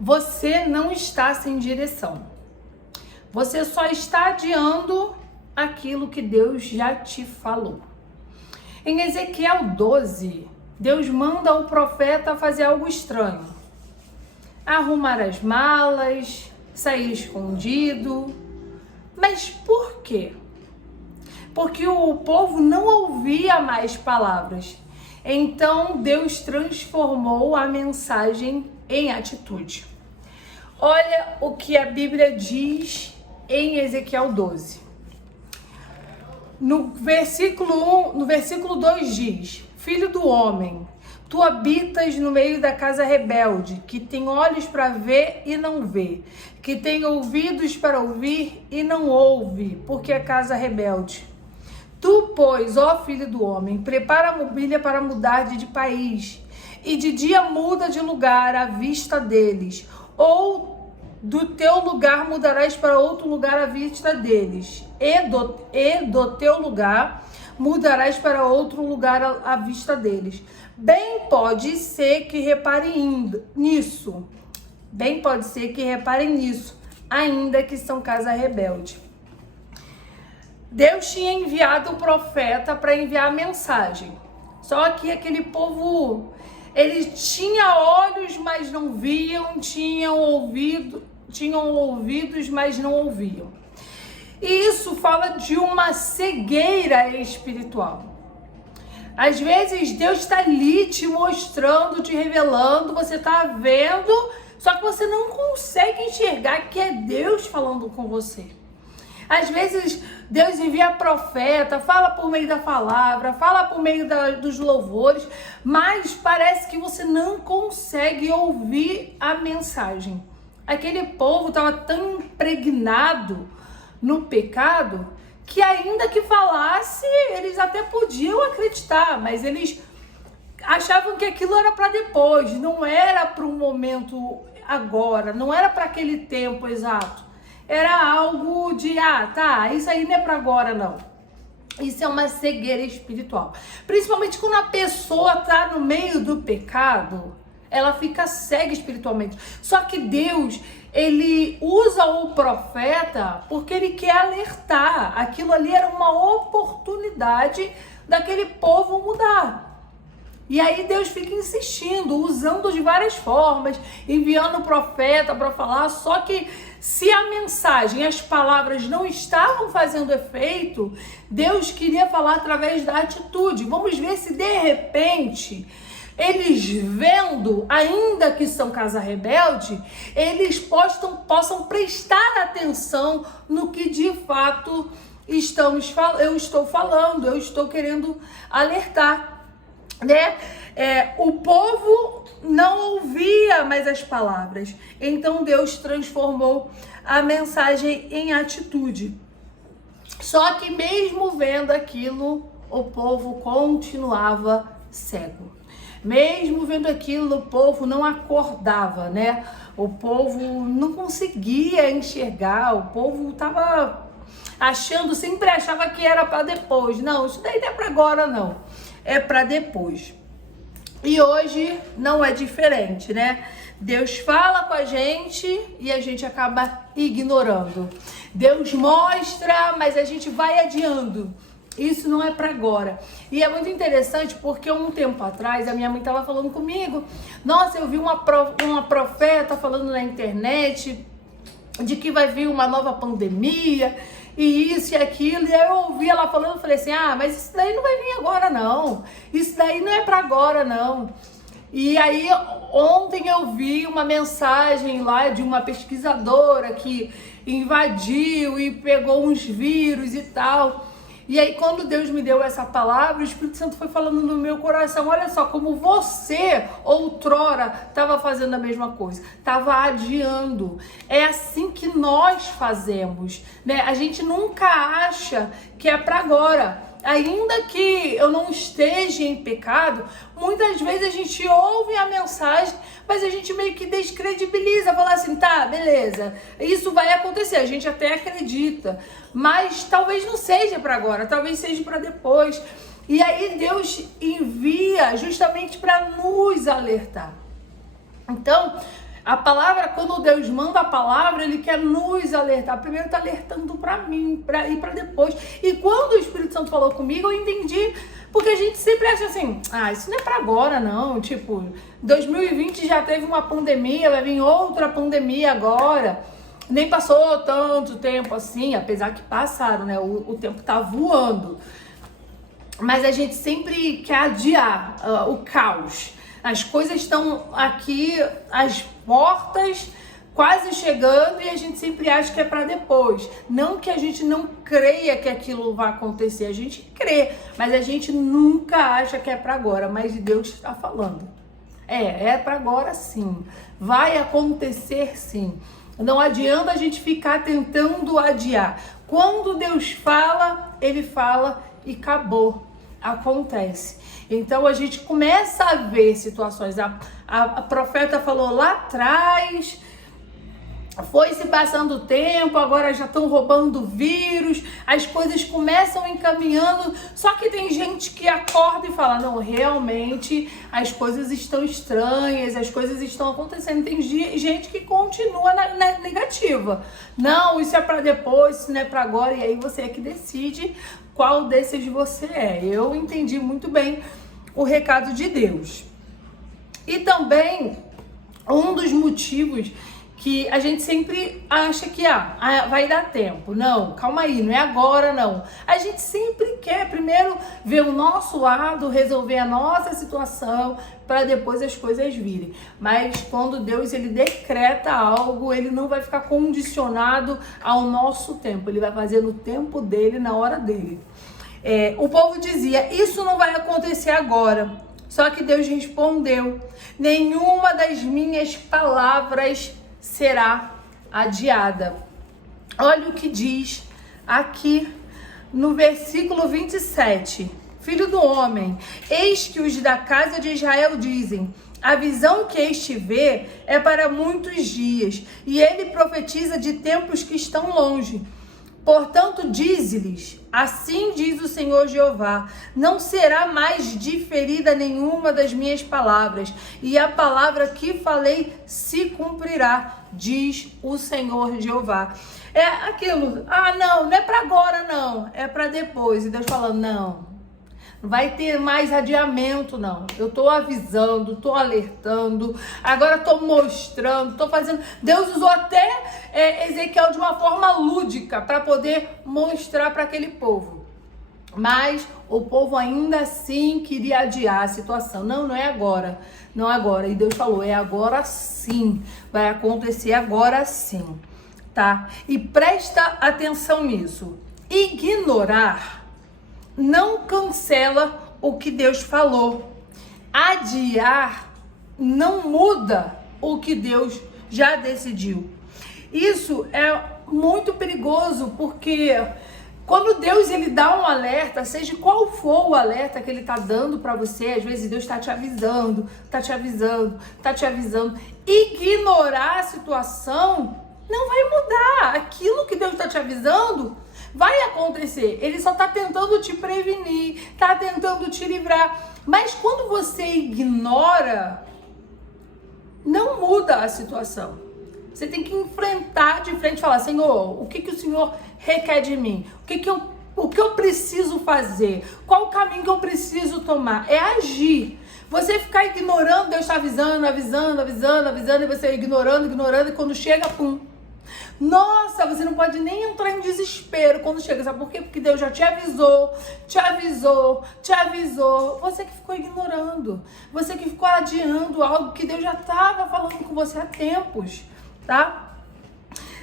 você não está sem direção. Você só está adiando aquilo que Deus já te falou. Em Ezequiel 12, Deus manda o profeta fazer algo estranho. Arrumar as malas, sair escondido. Mas por quê? Porque o povo não ouvia mais palavras. Então Deus transformou a mensagem em atitude. Olha o que a Bíblia diz em Ezequiel 12. No versículo 2 diz: Filho do homem, tu habitas no meio da casa rebelde, que tem olhos para ver e não vê, que tem ouvidos para ouvir e não ouve, porque é casa rebelde. Tu, pois, ó filho do homem, prepara a mobília para mudar de país, e de dia muda de lugar à vista deles, ou do teu lugar mudarás para outro lugar à vista deles, e do teu lugar mudarás para outro lugar à vista deles. Bem pode ser que reparem nisso, ainda que são casa rebelde. Deus tinha enviado o profeta para enviar a mensagem. Só que aquele povo, eles tinham olhos, mas não viam, tinham ouvidos, mas não ouviam. E isso fala de uma cegueira espiritual. Às vezes Deus está ali te mostrando, te revelando, você está vendo, só que você não consegue enxergar que é Deus falando com você. Às vezes Deus envia profeta, fala por meio da palavra, fala por meio dos louvores, mas parece que você não consegue ouvir a mensagem. Aquele povo estava tão impregnado no pecado que ainda que falasse, eles até podiam acreditar, mas eles achavam que aquilo era para depois, não era para um momento agora, não era para aquele tempo exato. Era algo de, isso aí não é para agora, não. Isso é uma cegueira espiritual. Principalmente quando a pessoa está no meio do pecado, ela fica cega espiritualmente. Só que Deus, ele usa o profeta porque ele quer alertar. Aquilo ali era uma oportunidade daquele povo mudar. E aí Deus fica insistindo, usando de várias formas, enviando o profeta para falar, só que se a mensagem, as palavras não estavam fazendo efeito, Deus queria falar através da atitude. Vamos ver se de repente eles vendo, ainda que são casa rebelde, eles possam prestar atenção no que de fato eu estou falando, eu estou querendo alertar. Né? O povo não ouvia mais as palavras, então Deus transformou a mensagem em atitude. Só que mesmo vendo aquilo, o povo continuava cego. Mesmo vendo aquilo, o povo não acordava, né? O povo não conseguia enxergar, o povo estava sempre achava que era para depois. Não, isso daí não é para agora, não. É para depois. E hoje não é diferente, né? Deus fala com a gente e a gente acaba ignorando. Deus mostra, mas a gente vai adiando. Isso não é para agora. E é muito interessante porque um tempo atrás a minha mãe estava falando comigo. Nossa, eu vi uma profeta falando na internet de que vai vir uma nova pandemia e isso e aquilo, e aí eu ouvi ela falando, eu falei assim, mas isso daí não vai vir agora não, isso daí não é para agora não. E aí ontem eu vi uma mensagem lá de uma pesquisadora que invadiu e pegou uns vírus e tal. E aí quando Deus me deu essa palavra, o Espírito Santo foi falando no meu coração, olha só, como você outrora estava fazendo a mesma coisa, estava adiando. É assim que nós fazemos, né? A gente nunca acha que é para agora. Ainda que eu não esteja em pecado, muitas vezes a gente ouve a mensagem, mas a gente meio que descredibiliza, fala assim, tá, beleza, isso vai acontecer, a gente até acredita, mas talvez não seja para agora, talvez seja para depois. E aí Deus envia justamente para nos alertar. Então, A palavra, quando Deus manda a palavra, Ele quer nos alertar. Primeiro está alertando para mim, para ir para depois. E quando o Espírito Santo falou comigo, eu entendi. Porque a gente sempre acha assim, isso não é para agora, não. Tipo, 2020 já teve uma pandemia, vai vir outra pandemia agora. Nem passou tanto tempo assim, apesar que passaram, né? O tempo tá voando. Mas a gente sempre quer adiar o caos. As coisas estão aqui, as portas quase chegando, e a gente sempre acha que é para depois. Não que a gente não creia que aquilo vai acontecer, a gente crê, mas a gente nunca acha que é para agora. Mas Deus está falando. É para agora sim. Vai acontecer sim. Não adianta a gente ficar tentando adiar. Quando Deus fala, Ele fala e acabou. Acontece. Então a gente começa a ver situações. A profeta falou lá atrás, foi se passando o tempo, agora já estão roubando vírus, as coisas começam encaminhando, só que tem gente que acorda e fala, não, realmente as coisas estão estranhas, as coisas estão acontecendo. Tem gente que continua na negativa. Não, isso é para depois, isso não é para agora, e aí você é que decide qual desses você é. Eu entendi muito bem o recado de Deus. E também, um dos motivos que a gente sempre acha que vai dar tempo. Não, calma aí, não é agora não. A gente sempre quer primeiro ver o nosso lado, resolver a nossa situação, para depois as coisas virem. Mas quando Deus ele decreta algo, Ele não vai ficar condicionado ao nosso tempo. Ele vai fazer no tempo dele, na hora dele. O povo dizia, isso não vai acontecer agora. Só que Deus respondeu, nenhuma das minhas palavras será adiada. Olha o que diz aqui no versículo 27. Filho do homem, eis que os da casa de Israel dizem, a visão que este vê é para muitos dias, e ele profetiza de tempos que estão longe. Portanto, dize-lhes, assim diz o Senhor Jeová, não será mais diferida nenhuma das minhas palavras, e a palavra que falei se cumprirá, diz o Senhor Jeová. É aquilo, não é para agora não, é para depois. E Deus falando, não vai ter mais adiamento não, eu tô avisando, tô alertando, agora tô mostrando, tô fazendo. Deus usou até Ezequiel de uma forma lúdica para poder mostrar para aquele povo, mas o povo ainda assim queria adiar a situação. Não é agora, não é agora. E Deus falou, é agora sim, vai acontecer agora sim, tá? E presta atenção nisso, ignorar não cancela o que Deus falou. Adiar não muda o que Deus já decidiu. Isso é muito perigoso, porque quando Deus ele dá um alerta, seja qual for o alerta que ele está dando para você, às vezes Deus está te avisando, ignorar a situação não vai mudar. Aquilo que Deus está te avisando vai acontecer. Ele só está tentando te prevenir, está tentando te livrar. Mas quando você ignora, não muda a situação. Você tem que enfrentar de frente e falar, Senhor, o que o Senhor requer de mim? O que eu preciso fazer? Qual o caminho que eu preciso tomar? É agir. Você ficar ignorando, Deus está avisando, e você ignorando, e quando chega, pum. Nossa, você não pode nem entrar em desespero quando chega, sabe por quê? Porque Deus já te avisou. Você que ficou ignorando, você que ficou adiando algo que Deus já estava falando com você há tempos, tá?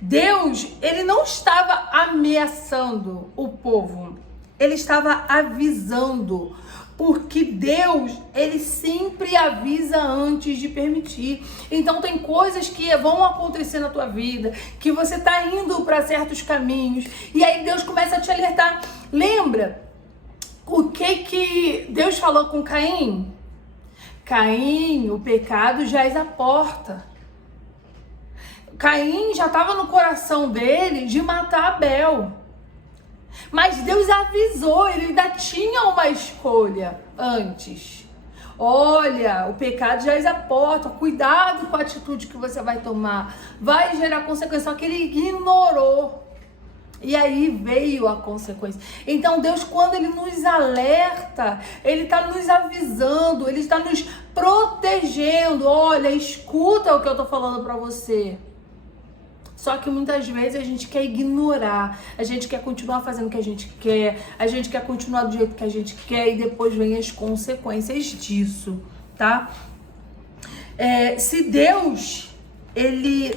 Deus, ele não estava ameaçando o povo, ele estava avisando. Porque Deus, ele sempre avisa antes de permitir. Então tem coisas que vão acontecer na tua vida, que você tá indo para certos caminhos, e aí Deus começa a te alertar. Lembra o que Deus falou com Caim? Caim, o pecado jaz à porta. Caim já estava no coração dele de matar Abel. Mas Deus avisou, ele ainda tinha uma escolha antes. Olha, o pecado já à porta, cuidado com a atitude que você vai tomar, vai gerar consequência. Só que ele ignorou. E aí veio a consequência. Então Deus, quando Ele nos alerta, Ele está nos avisando, Ele está nos protegendo. Olha, escuta o que eu estou falando para você. Só que muitas vezes a gente quer ignorar, a gente quer continuar fazendo o que a gente quer, a gente quer continuar do jeito que a gente quer e depois vem as consequências disso, tá? Se Deus, Ele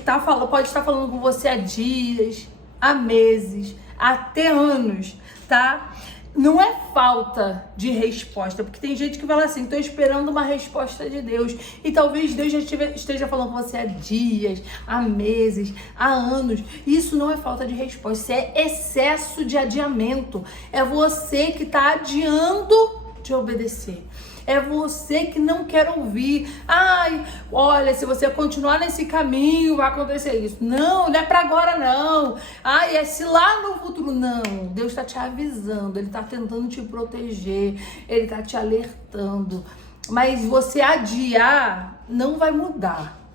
pode estar falando com você há dias, há meses, até anos, tá? Não é falta de resposta, porque tem gente que fala assim, tô esperando uma resposta de Deus, e talvez Deus já esteja falando com você há dias, há meses, há anos. Isso não é falta de resposta, isso é excesso de adiamento, é você que está adiando de obedecer. É você que não quer ouvir. Ai, olha, se você continuar nesse caminho, vai acontecer isso. Não é pra agora, não. Ai, se lá no futuro. Não, Deus tá te avisando. Ele tá tentando te proteger. Ele tá te alertando. Mas você adiar não vai mudar.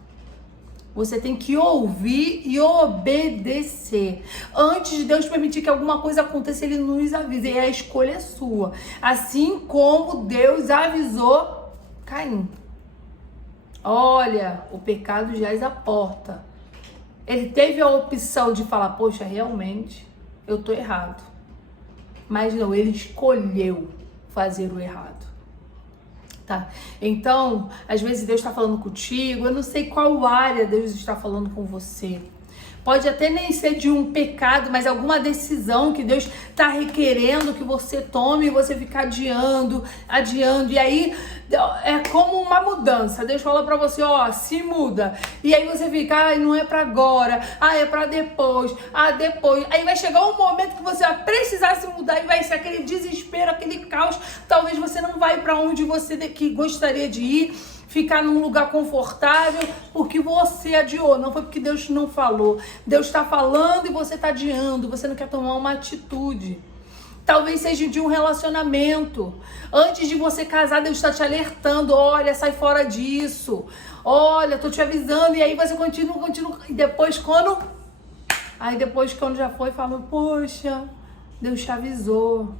Você tem que ouvir e obedecer. Antes de Deus permitir que alguma coisa aconteça, Ele nos avisa. E a escolha é sua. Assim como Deus avisou Caim. Olha, o pecado jaz à porta. Ele teve a opção de falar, poxa, realmente, eu tô errado. Mas não, ele escolheu fazer o errado. Tá? Então, às vezes Deus está falando contigo, eu não sei qual área Deus está falando com você. Pode até nem ser de um pecado, mas alguma decisão que Deus está requerendo que você tome e você fica adiando. E aí é como uma mudança. Deus fala para você, ó, se muda. E aí você fica, ai, não é para agora. Ah, é para depois. Ah, depois. Aí vai chegar um momento que você vai precisar se mudar e vai ser aquele desespero, aquele caos. Talvez você não vai para onde você que gostaria de ir. Ficar num lugar confortável porque você adiou, não foi porque Deus não falou. Deus está falando e você está adiando, você não quer tomar uma atitude. Talvez seja de um relacionamento. Antes de você casar, Deus está te alertando, olha, sai fora disso. Olha, tô te avisando, e aí você continua. E depois quando já foi, fala, poxa, Deus te avisou.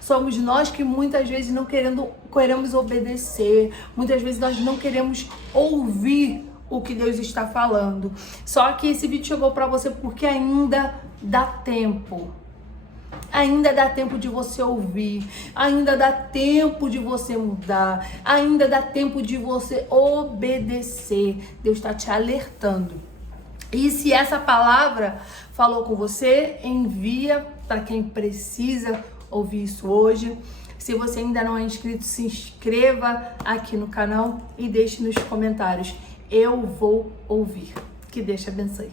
Somos nós que muitas vezes não queremos obedecer. Muitas vezes nós não queremos ouvir o que Deus está falando. Só que esse vídeo chegou para você porque ainda dá tempo. Ainda dá tempo de você ouvir. Ainda dá tempo de você mudar. Ainda dá tempo de você obedecer. Deus está te alertando. E se essa palavra falou com você, envia para quem precisa ouvir isso hoje. Se você ainda não é inscrito, se inscreva aqui no canal e deixe nos comentários. Eu vou ouvir. Que Deus te abençoe.